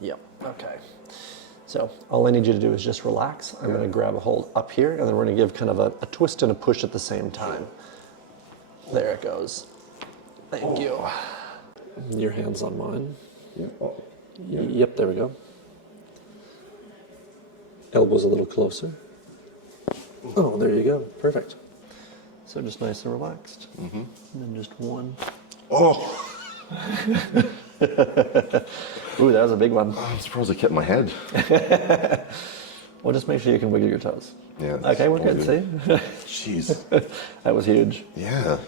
Yep, okay. So all I need you to do is just relax. I'm going to grab a hold up here, and then we're going to give kind of a twist and a push at the same time. There it goes. Thank you. Your hand's on mine. Yeah. Oh, yeah. Yep, there we go. Elbows a little closer. Oh, there you go. Perfect. So just nice and relaxed. And then just one. Oh! Ooh, that was a big one. I'm surprised I kept my head. Well, just make sure you can wiggle your toes. Yeah. Okay, we're good, see? Jeez. That was huge. Yeah.